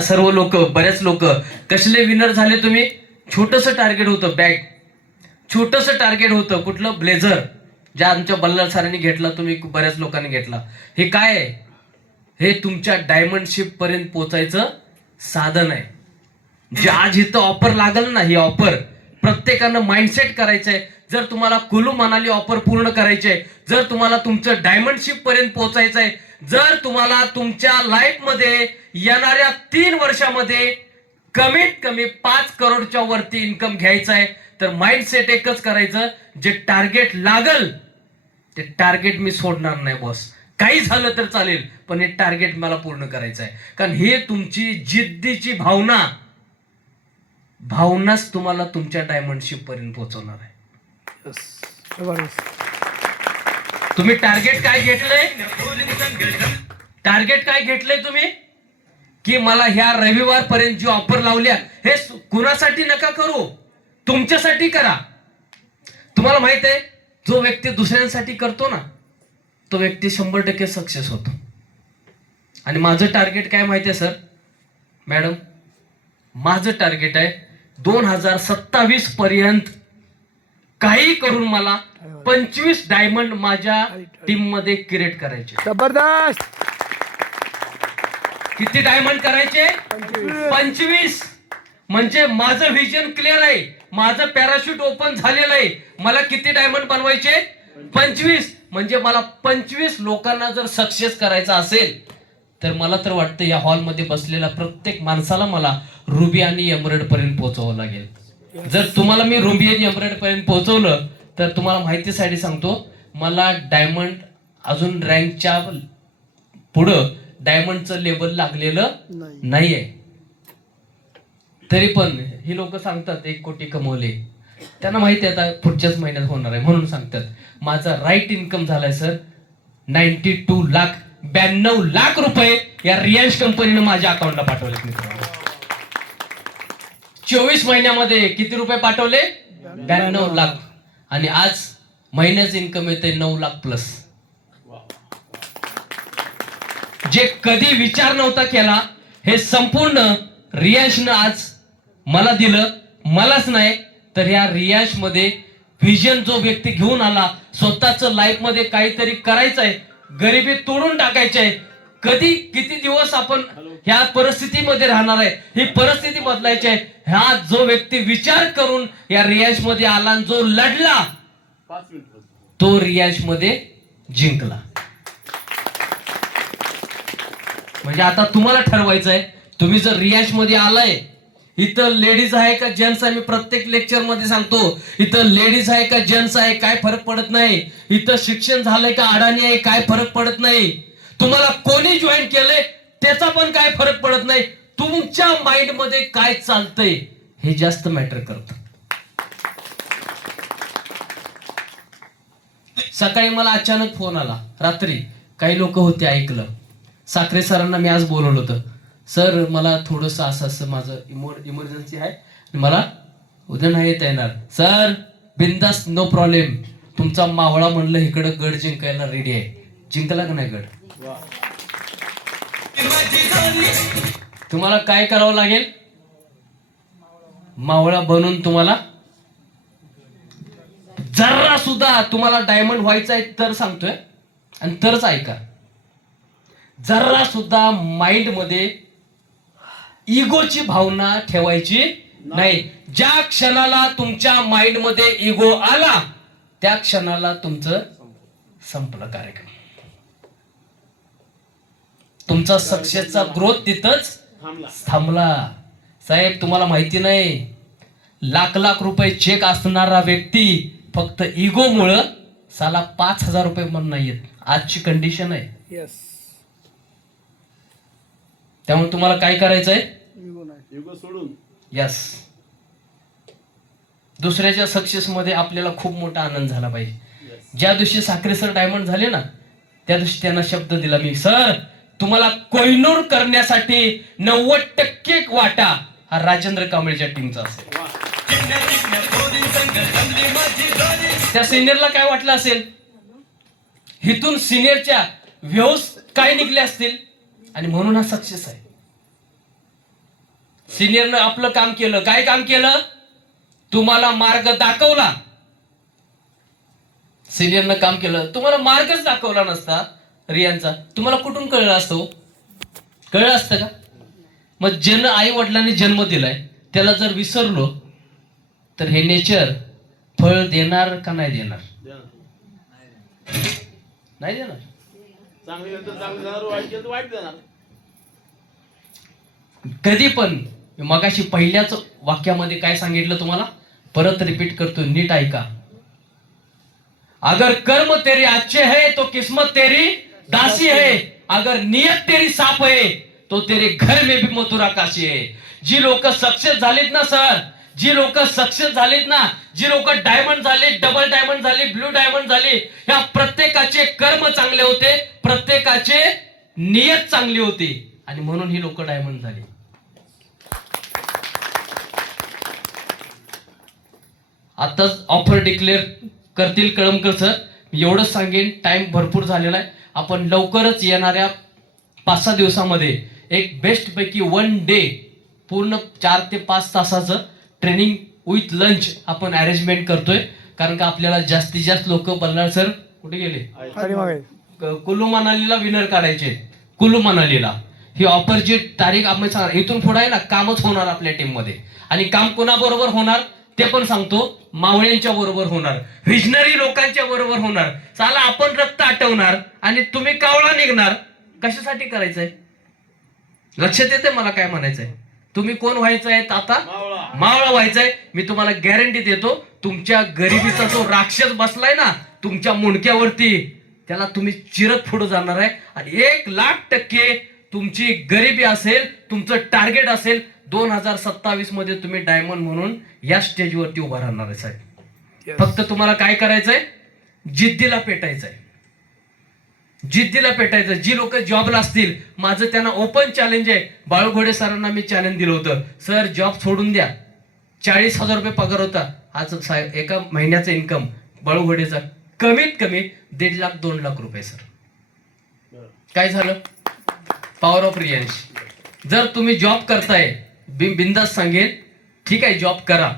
सर्व लोक, बरेच लोक कसले विनर झाले तुम्ही? छोटस टार्गेट होतं, बॅग छोटस टार्गेट होतं, कुठलं? ब्लेझर, ज्या आमच्या बल्लाळ सरांनी घेतला, तुम्ही बऱ्याच लोकांनी घेतला. हे काय आहे? हे तुमच्या डायमंडशिप पर्यंत पोहोचायचं साधन आहे. जे आज इथं ऑफर लागल ना, ही ऑफर प्रत्येकानं माइंडसेट करायचंय. जर तुम्हाला कुलू मनाली ऑफर पूर्ण करायची आहे, जर तुम्हाला तुमचं डायमंडशिप पर्यंत पोहोचायचंय, जर तुम्हाला तुमच्या लाईफ मध्ये येणाऱ्या 3 वर्षामध्ये कमीत कमी 5 करोडच्या वरती इन्कम घ्यायचं आहे, तर माइंडसेट एकच करायचं, जे टार्गेट लागल ते टार्गेट मी सोडणार नाही बॉस. काही झालं तर चालेल, पण हे टार्गेट मला पूर्ण करायचं आहे. कारण हे तुमची जिद्दीची भावनाच तुम्हाला तुमच्या डायमंडशिप पर्यंत पोहोचवणार आहे. तुम्ही टार्गेट काय घेतलंय? टार्गेट काय घेतलंय तुम्ही? की मला ह्या रविवार पर्यंत जी ऑफर लावल्या, हे कुणासाठी नका करू, तुमच्यासाठी करा. तुम्हाला माहित आहे, जो व्यक्ती दुसऱ्यांसाठी करतो ना, तो व्यक्ती 100% सक्सेस होतो. आणि माझं टार्गेट काय माहिती आहे सर, मॅडम, माझं टार्गेट आहे 2027 पर्यंत काही करून मला 25 डायमंड माझ्या टीम मध्ये क्रिएट करायचे. जबरदस्त. किती डायमंड करायचे? 25. म्हणजे माझं व्हिजन क्लिअर आहे, माझं पॅराशूट ओपन झालेलं आहे. मला किती डायमंड बनवायचे? 25. म्हणजे मला 25 लोकांना जर सक्सेस करायचा असेल, तर मला तर वाटतं या हॉलमध्ये बसलेल्या प्रत्येक माणसाला मला रुबी आणि एमराल्ड पर्यंत पोहोचवावं लागेल. जर तुम्हाला मी रुबी आणि एमराल्ड पर्यंत पोहोचवलं, तर तुम्हाला माहितीसाठी सांगतो, मला डायमंड अजून रँकच्या पुढं डायमंडचं लेबल लागलेलं नाहीये. तरी पण ही लोक सांगतात 1 कोटी कमवले, त्यांना माहिती आहे आता पुढच्याच महिन्यात होणार आहे, म्हणून सांगतात. माझा राईट इन्कम झालाय सर 92 लाख रुपये या रिलायन्स कंपनीने माझ्या अकाउंटला पाठवले. मित्रांनो, 24 महिन्यामध्ये किती रुपये पाठवले? 92 लाख. आणि आज महिन्याचं इन्कम येते 9 लाख प्लस. जे कधी विचार नव्हता केला, हे संपूर्ण रियांशनं आज मला दिलं. मलाच नाही तर या रियांश मध्ये व्हिजन जो व्यक्ती घेऊन आला, स्वतःच लाईफ मध्ये काहीतरी करायचंय, गरिबी तोडून टाकायचंय. कधी किती दिवस आपण ह्या परिस्थितीमध्ये राहणार आहे, ही परिस्थिती बदलायची आहे. हा जो व्यक्ती विचार करून या रियांश मध्ये आला, जो लढला, तो रियांश मध्ये जिंकला. म्हणजे आता तुम्हाला ठरवायचं आहे, तुम्ही जर रियांश मध्ये आलाय, इथं लेडीज आहे का जेंट्स आहे, मी प्रत्येक लेक्चर मध्ये सांगतो, इथं लेडीज आहे का जेंट्स आहे काय फरक पडत नाही. इथं शिक्षण झालंय का अडाणी आहे काय फरक पडत नाही. तुम्हाला कोणी जॉईन केलंय त्याचा पण काय फरक पडत नाही. तुमच्या माइंड मध्ये काय चालतंय हे जास्त मॅटर करतं. सकाळी मला अचानक फोन आला, रात्री काही लोक होते, ऐकलं. साखरे सरांना मी आज बोलवलं होतं, सर मला थोडंसं असं माझं इमर्जन्सी आहे, मला उद्या नाही येता येणार. सर बिंदास, नो प्रॉब्लेम, तुमचा मावळा म्हणलं इकडं गड जिंकायला रेडी आहे. जिंकला का नाही गड? तुम्हाला काय करावं लागेल? मावळा बनून तुम्हाला जरा सुद्धा तुम्हाला डायमंड व्हायचं आहे तर सांगतोय, आणि तरच ऐका, जरा सुद्धा माइंड मध्ये इगोची भावना ठेवायची नाही. ज्या क्षणाला तुमच्या माइंड मध्ये इगो आला, त्या क्षणाला तुमचं संपलं कार्यक्रम. तुमचा सक्सेसचा ग्रोथ तिथंच थांबला. साहेब तुम्हाला माहिती नाही, लाख रुपये चेक असणारा व्यक्ती फक्त इगो मुळे साला 5,000 रुपये पण नाहीयेत. आजची कंडिशन आहे. त्यामुळे तुम्हाला काय करायचंय? इगो सोडून यस, दुसऱ्याच्या सक्सेस मध्ये आपल्याला खूप मोठा आनंद झाला पाहिजे. ज्या दिवशी साखरे सर डायमंड झाले ना, त्या दिवशी त्यांना शब्द दिला मी, सर तुम्हाला कोहिनूर करण्यासाठी 90% वाटा हा राजेंद्र कांबळेच्या टीमचा असेल. त्या सिनियरला काय वाटलं असेल, हिथून सिनियरच्या व्ह्यूज काय निघले असतील, आणि म्हणून हा सक्सेस आहे. सिनियरनं आपलं काम केलं. काय काम केलं? तुम्हाला मार्ग दाखवला. सिनियरनं काम केलं, तुम्हाला मार्गच दाखवला नसता रियांचा, तुम्हाला कुठून कळलं असतं हो? कळलं असतं का? मग आई वडिलांनी जन्म दिलाय, त्याला जर विसरलो तर हे नेचर फळ देणार का नाही देणार? नाही देणार. चांगली नंतर चांगली देणार, वाईट केलं तर वाईट देणार. कधी पण मगाशी पहिल्याच वाक्यामध्ये काय सांगितलं तुम्हाला, परत रिपीट करतो, नीट ऐका. अगर कर्म तेरी अच्छे है तो किस्मत तेरी दासी है, अगर नियत तेरी साफ है तो तेरे घर में भी मथुरा काशी है. जी लोक सक्सेस झालीत ना सर, जी लोक सक्सेस झालीत ना, जी लोक डायमंड झाली, डबल डायमंड झाली, ब्लू डायमंड झाली, ह्या प्रत्येकाचे कर्म चांगले होते, प्रत्येकाचे नियत चांगली होती, आणि म्हणून ही लोक डायमंड झाली. आताच ऑफर डिक्लेअर करतील कळमकर सर. एवढंच सांगेन, टाइम भरपूर झालेला आहे. आपण लवकरच येणाऱ्या 5-6 दिवसामध्ये एक बेस्ट पैकी 1 डे पूर्ण 4 ते 5 तासाचं ट्रेनिंग विथ लंच आपण अरेंजमेंट करतोय. कारण का आपल्याला जास्तीत जास्त लोक, बल्लाळ सर कुठे गेले, कुल्लू मनालीला विनर काढायचे. कुल्लू मनालीला ही ऑफरची तारीख आपण सांगा. इथून पुढे आहे ना कामच होणार आपल्या टीम मध्ये. आणि काम कोणाबरोबर होणार ते पण सांगतो, मावळ्यांच्या बरोबर होणार, विजनरी लोकांच्या बरोबर होणार. चला आपण रक्त आटवणार आणि तुम्ही कावळा निघणार. कशासाठी करायचंय? लक्षात येते मला काय म्हणायचंय? तुम्ही कोण व्हायचंय आता? मावळा व्हायचंय. मी तुम्हाला गॅरंटी देतो, तुमच्या गरिबीचा जो राक्षस बसलाय ना तुमच्या मुंडक्यावरती, त्याला तुम्ही चिरत पुढे जाणार आहे. आणि 1,00,000% तुमची गरिबी असेल, तुमचं टार्गेट असेल, 2027 मध्ये तुम्ही डायमंड म्हणून या स्टेजवरती उभा राहणार आहे साहेब. फक्त तुम्हाला काय करायचंय? जिद्दीला पेटायचंय, जिद्दीला पेटायचं. जी लोक जॉबला असतील, माझं त्यांना ओपन चॅलेंज आहे. बाळूघोडे सरांना मी चॅलेंज दिलं होतं, सर जॉब सोडून द्या. 40,000 रुपये पगार होता. आज साहेब एका महिन्याचा इन्कम बाळूघोडेचा कमीत कमी 1.5 लाख 2 लाख रुपये सर. काय झालं? Power of Riyansh. जर तुम्ही जॉब करताय, बिंदास सांगेन, ठीक आहे जॉब करा,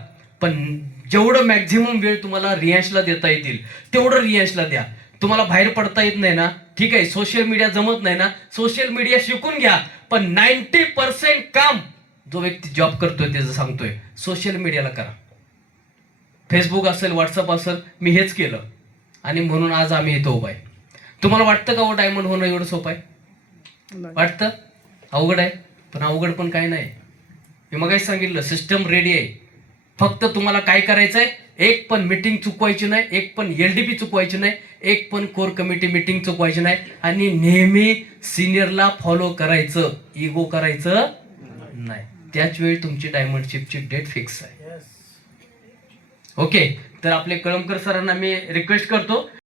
पण जेवढं मॅक्झिमम वेळ तुम्हाला रियांशला देता येतील तेवढं रियांशला द्या. तुम्हाला बाहेर पडता येत नाही ना, ठीक आहे, सोशल मीडिया जमत नाही ना, सोशल मीडिया शिकून घ्या. पण 90% काम जो व्यक्ती जॉब करतोय त्याचं सांगतोय, सोशल मीडियाला करा. फेसबुक असेल, व्हॉट्सअप असेल, मी हेच केलं आणि म्हणून आज आम्ही इथं उभा आहे. तुम्हाला वाटतं का हो डायमंड होणं एवढं सोपं आहे? वाटतं? अवघड आहे. पण अवघड पण काही नाही. मी मगाशी सांगितलं, सिस्टम रेडी आहे. फक्त तुम्हाला काय करायचंय, एक पण मीटिंग चुकवायची नाही, एक पण LDP चुकवायची नाही, एक पण कोर कमिटी मीटिंग चुकवायची नाही, आणि नेहमी सिनियरला फॉलो करायचं, इगो करायचं नाही. त्याच वेळी तुमची डायमंडशिपची डेट फिक्स आहे. ओके, तर आपले कळमकर सरांना मी रिक्वेस्ट करतो,